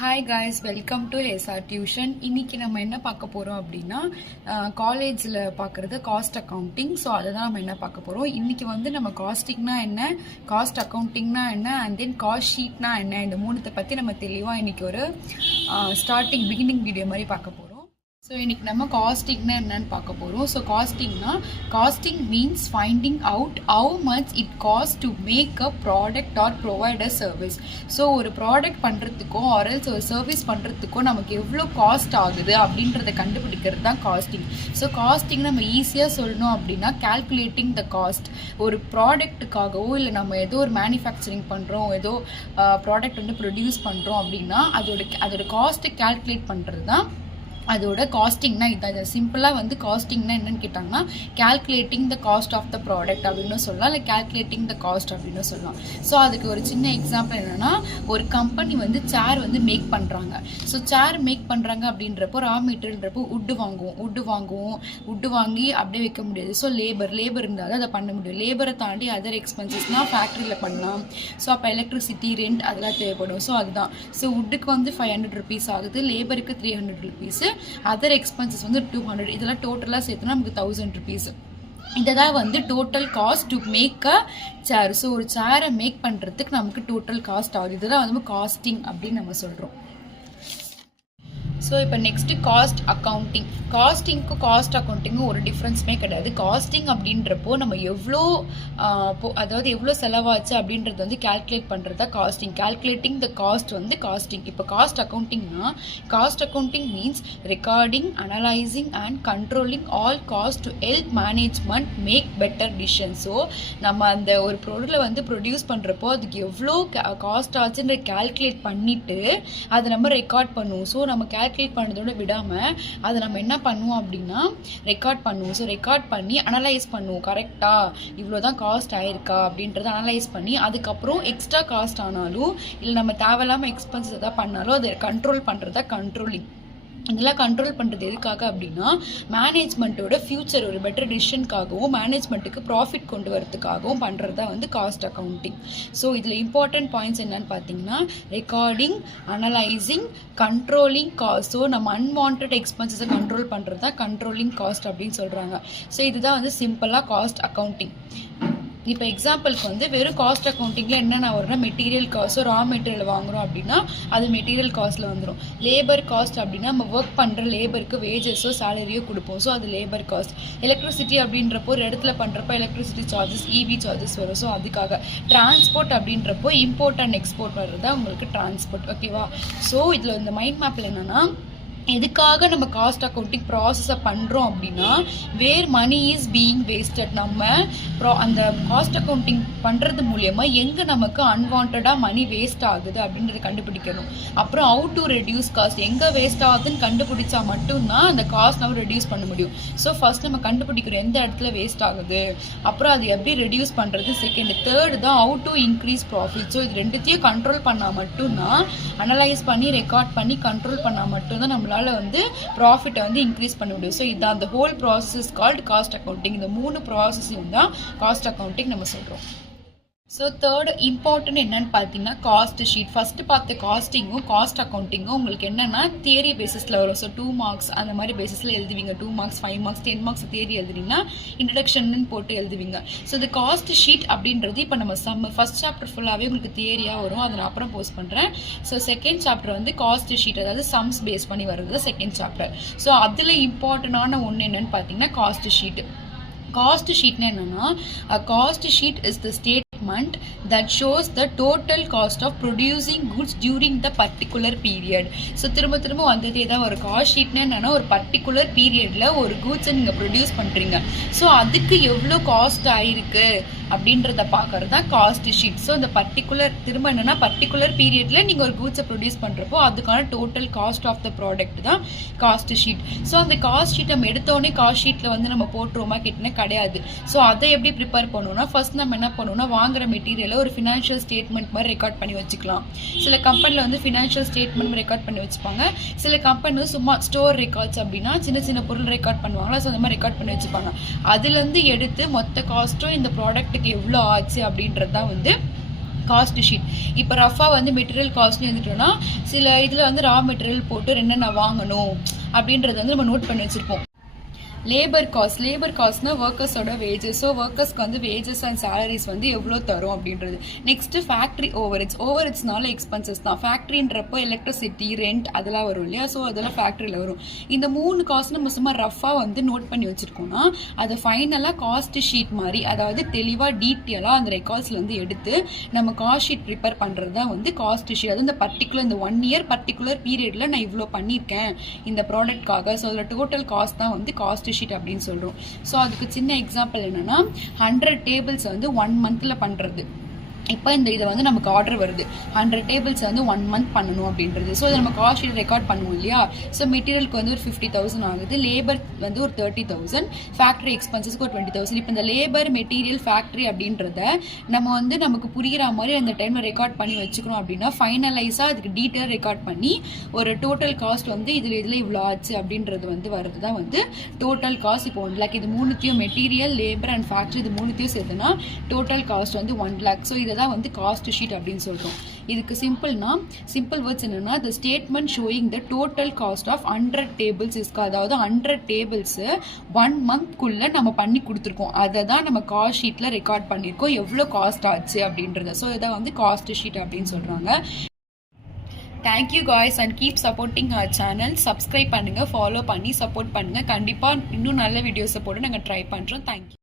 Hi guys, welcome to SR tuition. இன்னைக்கு நம்ம என்ன பார்க்க போகிறோம் அப்படின்னா காலேஜில் பார்க்குறது காஸ்ட் அக்கௌண்டிங். ஸோ அதை தான் நம்ம என்ன பார்க்க போகிறோம். இன்றைக்கி வந்து நம்ம காஸ்டிங்னா என்ன, காஸ்ட் அக்கௌண்டிங்னா என்ன, அண்ட் தென் காஸ்ட் ஷீட்னா என்ன, இந்த மூணுத்தை பற்றி நம்ம தெளிவாக இன்றைக்கி ஒரு பிகினிங் வீடியோ மாதிரி பார்க்க போகிறோம். ஸோ இன்றைக்கி நம்ம காஸ்டிங்னா என்னன்னு பார்க்க போகிறோம். So costing means finding out how much it cost to make a product or provide a service. So ஒரு ப்ராடக்ட் பண்ணுறதுக்கோ ஆர்எல்ஸ் ஒரு சர்வீஸ் பண்ணுறதுக்கோ நமக்கு எவ்வளோ காஸ்ட் ஆகுது அப்படின்றத கண்டுபிடிக்கிறது தான் காஸ்டிங். ஸோ காஸ்டிங் நம்ம ஈஸியாக சொல்லணும் அப்படின்னா கால்குலேட்டிங் த காஸ்ட். ஒரு ப்ராடக்ட்டுக்காகவோ இல்லை நம்ம ஏதோ ஒரு மேனுஃபேக்சரிங் பண்ணுறோம், ஏதோ ப்ராடக்ட் வந்து ப்ரொடியூஸ் பண்ணுறோம் அப்படின்னா அதோட காஸ்ட்டை கால்குலேட் பண்ணுறது தான் அதோட காஸ்டிங்னா. இதான் சிம்பிளாக வந்து காஸ்டிங்னா என்னன்னு கேட்டாங்கன்னா calculating the cost of the product அப்படின்னு சொல்லலாம், இல்லை கால்குலேட்டிங் த காஸ்ட் அப்படின்னு சொல்லலாம். ஸோ அதுக்கு ஒரு சின்ன எக்ஸாம்பிள் என்னன்னா, ஒரு கம்பெனி வந்து சேர் வந்து மேக் பண்ணுறாங்க. ஸோ சேர் மேக் பண்ணுறாங்க அப்படின்றப்போ ரா மெட்டீரியல்ன்றப்போ உட்டு வாங்கி அப்படியே வைக்க முடியாது. ஸோ லேபர் இருந்தால் தான் அதை பண்ண முடியும். லேபரை தாண்டி அதர் எக்ஸ்பென்சஸ்னால் ஃபேக்ட்ரியில் பண்ணலாம். ஸோ அப்போ எலக்ட்ரிசிட்டி, ரெண்ட் அதெல்லாம் தேவைப்படும். ஸோ அதுதான். ஸோ உட்டுக்கு வந்து 500 rupees ஆகுது, லேபருக்கு 300 rupees, அதர் எக்ஸ்பென்சஸ் வந்து 200. இதெல்லாம் டோட்டலாக சேர்த்துனா நமக்கு 1000 rupees. இதை தான் வந்து total cost to make a chair. So ஒரு சேரை மேக் பண்ணுறதுக்கு நமக்கு டோட்டல் காஸ்ட் ஆகுது. இதுதான் வந்து காஸ்டிங் அப்படின்னு நம்ம சொல்கிறோம். ஸோ இப்போ நெக்ஸ்ட்டு காஸ்ட் அக்கௌண்டிங். காஸ்டிங்க்கும் காஸ்ட் அக்கௌண்டிங்கும் ஒரு டிஃப்ரென்ஸுமே கிடையாது. காஸ்டிங் அப்படின்றப்போ நம்ம எவ்வளோ செலவாச்சு அப்படின்றது வந்து கால்குலேட் பண்ணுறது தான் காஸ்டிங். கால்குலேட்டிங் த காஸ்ட் வந்து காஸ்டிங். இப்போ cost accounting means recording, analysing and controlling all cost to help management make better decision. So நம்ம அந்த ஒரு பொருளை வந்து ப்ரொடியூஸ் பண்ணுறப்போ அதுக்கு எவ்வளோ காஸ்ட் ஆச்சுன்ற கால்குலேட் பண்ணிவிட்டு அதை நம்ம ரெக்கார்ட் பண்ணுவோம். ஸோ நம்ம கால்குலேட் பண்ணதோட விடாமல் அதை நம்ம என்ன பண்ணுவோம் அப்படின்னா ரெக்கார்ட் பண்ணுவோம். ஸோ ரெக்கார்ட் பண்ணி அனலைஸ் பண்ணுவோம். கரெக்டாக இவ்வளோதான் காஸ்ட் ஆயிருக்கா அப்படின்றத அனலைஸ் பண்ணி அதுக்கப்புறம் எக்ஸ்ட்ரா காஸ்ட் ஆனாலும் இல்லை நம்ம தேவையில்லாமல் எக்ஸ்பென்சஸ் எதாவது பண்ணாலும் அதை கண்ட்ரோல் பண்ணுறதா கண்ட்ரோலிங். இதெல்லாம் கண்ட்ரோல் பண்ணுறது எதுக்காக அப்படின்னா மேனேஜ்மெண்ட்டோட ஃபியூச்சர் ஒரு பெட்டர் டிசிஷனுக்காகவும் மேனேஜ்மெண்ட்டுக்கு ப்ராஃபிட் கொண்டு வரதுக்காகவும் பண்ணுறது தான் வந்து காஸ்ட் அக்கௌண்டிங். ஸோ இதில் இம்பார்ட்டன்ட் பாயிண்ட்ஸ் என்னன்னு பார்த்தீங்கன்னா recording, analysing, controlling cost. So நம்ம அன்வான்ட் எக்ஸ்பென்சஸை கண்ட்ரோல் பண்ணுறது தான் கண்ட்ரோலிங் காஸ்ட் அப்படின்னு சொல்கிறாங்க. ஸோ இதுதான் வந்து சிம்பிளாக காஸ்ட் அக்கௌண்டிங். இப்போ எக்ஸாம்பிளுக்கு வந்து வெறும் காஸ்ட் அக்கௌண்டிங்கில் என்னென்ன வரும்னா மெட்டீரியல் காஸ்ட். ரா மெட்டீரியல் வாங்குகிறோம் அப்படின்னா அது மெட்டீரியல் காஸ்ட்டில் வந்துடும். லேபர் காஸ்ட் அப்படின்னா நம்ம ஒர்க் பண்ணுற லேபருக்கு வேஜஸோ சேலரியோ கொடுப்போம். ஸோ அது லேபர் காஸ்ட். எலக்ட்ரிசிட்டி அப்படின்றப்போ ஒரு இடத்துல பண்ணுறப்போ எலக்ட்ரிசிட்டி சார்ஜஸ், இபி சார்ஜஸ் வரும். ஸோ அதுக்காக டிரான்ஸ்போர்ட் அப்படின்றப்போ இம்போர்ட் அண்ட் எக்ஸ்போர்ட் வர்றது தான் உங்களுக்கு டிரான்ஸ்போர்ட். ஓகேவா? ஸோ இதில் இந்த மைண்ட் மேப்பில் என்னென்னா எதுக்காக நம்ம காஸ்ட் அக்கௌண்டிங் ப்ராசஸை பண்ணுறோம் அப்படின்னா வேர் மணி இஸ் பீயிங் வேஸ்டட். நம்ம அந்த காஸ்ட் அக்கௌண்டிங் பண்ணுறது மூலயமா எங்கே நமக்கு அன்வான்டாக மணி வேஸ்ட் ஆகுது அப்படின்றத கண்டுபிடிக்கணும். அப்புறம் ஹவு டு ரெடியூஸ் காஸ்ட், எங்கே வேஸ்ட் ஆகுதுன்னு கண்டுபிடிச்சா மட்டும்தான் அந்த காஸ்ட் நம்ம ரெடியூஸ் பண்ண முடியும். ஸோ ஃபர்ஸ்ட் நம்ம கண்டுபிடிக்கிறோம் எந்த இடத்துல வேஸ்ட் ஆகுது, அப்புறம் அது எப்படி ரெடியூஸ் பண்ணுறது செகண்ட், தேர்டு தான் how to increase profit. So இது ரெண்டுத்தையும் கண்ட்ரோல் பண்ணால் மட்டும்தான், அனலைஸ் பண்ணி ரெக்கார்ட் பண்ணி கண்ட்ரோல் பண்ணால் மட்டும்தான் நம்மளால் வந்து ப்ராஃபிட்டை வந்து இன்க்ரீஸ் பண்ண முடியும். ஸோ இதுதான் அந்த whole process called cost accounting. இந்த 3 ப்ராசஸையும் தான் காஸ்ட் அக்கௌண்டிங் நம்ம சொல்கிறோம். ஸோ தேர்டு இம்பார்ட்டன்ட் என்னன்னு பார்த்தீங்கன்னா காஸ்ட் ஷீட். ஃபஸ்ட்டு பார்த்த காஸ்டிங்கும் காஸ்ட் அக்கௌண்டிங்கும் உங்களுக்கு என்னென்னா தியரி பேசிஸில் வரும். ஸோ 2 marks அந்த மாதிரி பேசிஸில் எழுதுவீங்க. 2 marks, 5 marks, 10 marks theory எழுதுனீங்கன்னா introduction போட்டு எழுதுவீங்க. ஸோ இந்த காஸ்ட் ஷீட் அப்படின்றது இப்போ நம்ம ஃபர்ஸ்ட் சாப்டர் ஃபுல்லாகவே உங்களுக்கு தியரியாக வரும். அதை நான் அப்புறம் போஸ்ட் பண்ணுறேன். ஸோ செகண்ட் சாப்டர் வந்து காஸ்ட் ஷீட், அதாவது சம்ஸ் பேஸ் பண்ணி வருது செகண்ட் சாப்டர். ஸோ அதில் இம்பார்ட்டண்டான ஒன்று என்னன்னு பார்த்தீங்கன்னா காஸ்ட் ஷீட். காஸ்ட் ஷீட்னா என்னன்னா cost sheet is the statement that shows the total cost of producing goods during the particular period. So திரும்ப வந்ததே தான் ஒரு காஸ்ட் ஷீட்னா என்னன்னா ஒரு பர்டிகுலர் பீரியடில் ஒரு கூட்ஸை நீங்கள் ப்ரொடியூஸ் பண்ணுறீங்க. ஸோ அதுக்கு எவ்வளோ காஸ்ட் ஆயிருக்கு அப்படின்றத பார்க்கறது தான் காஸ்ட் ஷீட். ஸோ அந்த பர்டிகுலர் பீரியடில் நீங்கள் ஒரு கூட்ஸை ப்ரொடியூஸ் பண்ணுறப்போ அதுக்கான total cost of the product தான் காஸ்ட் ஷீட். ஸோ அந்த காஸ்ட் ஷீட் நம்ம எடுத்தோடனே காஸ்ட் ஷீட்டில் வந்து நம்ம போட்டுருவோமா கேட்டினா கிடையாது. ஸோ அதை எப்படி ப்ரிப்பேர் பண்ணுவோம்னா ஃபர்ஸ்ட் நம்ம என்ன பண்ணுவோம்னா வாங்குற மெட்டீரியலை ஒரு ஃபினான்ஷியல் ஸ்டேட்மெண்ட் மாதிரி ரெக்கார்ட் பண்ணி வச்சுக்கலாம். சில கம்பெனியில் வந்து ஃபினான்ஷியல் ஸ்டேட்மெண்ட் ரெக்கார்ட் பண்ணி வச்சுப்பாங்க. சில கம்பெனி வந்து சும்மா ஸ்டோர் ரெக்கார்ட்ஸ் அப்படின்னா சின்ன பொருள் ரெக்கார்ட் பண்ணுவாங்களா. ஸோ அந்த மாதிரி ரெக்கார்ட் பண்ணி வச்சுப்பாங்க. அதுலேருந்து எடுத்து மொத்த காஸ்ட்டும் இந்த ப்ராடக்ட்டுக்கு எவ்வளோ ஆச்சு அப்படின்றது தான் வந்து காஸ்ட் ஷீட். இப்போ ரஃபாக வந்து மெட்டீரியல் காஸ்ட்னு எழுதிட்டோம்னா சில இதில் வந்து ரா மெட்டீரியல் போட்டு என்னென்ன வாங்கணும் அப்படின்றது வந்து நம்ம நோட் பண்ணி வச்சுருப்போம். லேபர் காஸ்ட்னா ஒர்க்கர்ஸோட வேஜஸ். ஸோ ஒர்க்கர்ஸ்க்கு வந்து வேஜஸ் அண்ட் சேலரிஸ் வந்து எவ்வளோ தரும் அப்படின்றது. நெக்ஸ்ட் ஃபேக்ட்ரி ஓவர்ஹெட்ஸ்னால எக்ஸ்பென்சஸ் தான். ஃபேக்ட்ரின்றப்போ எலக்ட்ரிசிட்டி, ரெண்ட் அதெல்லாம் வரும் இல்லையா, ஸோ அதெல்லாம் ஃபேக்ட்ரியில் வரும். இந்த 3 காஸ்ட் நம்ம சும்மா ரஃபாக வந்து நோட் பண்ணி வச்சுருக்கோம்னா அதை ஃபைனலாக காஸ்ட் ஷீட் மாதிரி, அதாவது தெளிவாக டீட்டெயிலாக அந்த ரெக்கார்ட்ஸில் வந்து எடுத்து நம்ம காஸ்ட் ஷீட் ப்ரிப்பேர் பண்ணுறது தான் வந்து காஸ்ட் ஷீட். அது இந்த 1 இயர் பர்டிகுலர் பீரியடில் நான் இவ்வளோ பண்ணியிருக்கேன் இந்த ப்ராடக்ட்காக. ஸோ அதில் டோட்டல் காஸ்ட் தான் வந்து காஸ்ட் ஷீட் அப்படின்னு சொல்றோம். ஸோ அதுக்கு சின்ன எக்ஸாம்பிள் என்னன்னா 100 டேபிள்ஸ் வந்து 1 மந்த்ல பண்றது. இப்போ இதை வந்து நமக்கு ஆர்டர் வருது 100 டேபிள்ஸ் வந்து 1 மந்த் பண்ணணும் அப்படின்றது. ஸோ இதை நம்ம காஸ்ட் ஷீட் ரெக்கார்ட் பண்ணுவோம் இல்லையா. ஸோ மெட்டீரியலுக்கு வந்து ஒரு 50,000 ஆகுது, லேபர் வந்து ஒரு 30,000, ஃபேக்ட்ரி எக்ஸ்பென்சஸ்க்கு ஒரு 20,000. இப்போ இந்த லேபர், மெட்டீரியல், ஃபேக்ட்ரி அப்படின்றத நம்ம வந்து நமக்கு புரிகிற மாதிரி அந்த டைமில் ரெக்கார்ட் பண்ணி வச்சுக்கணும். அப்படின்னா ஃபைனலைஸாக அதுக்கு டீட்டெயில் ரெக்கார்ட் பண்ணி ஒரு டோட்டல் காஸ்ட் வந்து இதில் இவ்வளோ ஆச்சு அப்படின்றது வந்து வருது தான் வந்து டோட்டல் காஸ்ட். இப்போ 1 lakh, இது 3த்தையும் மெட்டீரியல், லேபர் அண்ட் ஃபேக்ட்ரி இது 3த்தையும் சேர்த்துனா டோட்டல் காஸ்ட் வந்து 1 lakh. ஸோ இதை தான் வந்து காஸ்ட் ஷீட் அப்படின்னு சொல்றோம். இதுக்கு சிம்பிள் வேர்ட்ஸ் என்னன்னா the statement showing the total cost of 100 tables is, அதாவது 100 டேபிள்ஸ் 1 month குள்ள நம்ம பண்ணி கொடுத்துருக்கோம். அதை தான் நம்ம காஸ்ட் ஷீட்ல ரெக்கார்ட் பண்ணியிருக்கோம் எவ்வளோ காஸ்ட் ஆச்சு அப்படின்றத. ஸோ இதை வந்து காஸ்ட் ஷீட் அப்படின்னு சொல்றாங்க. Thank you guys and keep supporting our channel. Subscribe பண்ணுங்க, ஃபாலோ பண்ணி சப்போர்ட் பண்ணுங்க. கண்டிப்பா இன்னும் நல்ல வீடியோஸை போட நாங்கள் ட்ரை பண்றோம். தேங்க்யூ.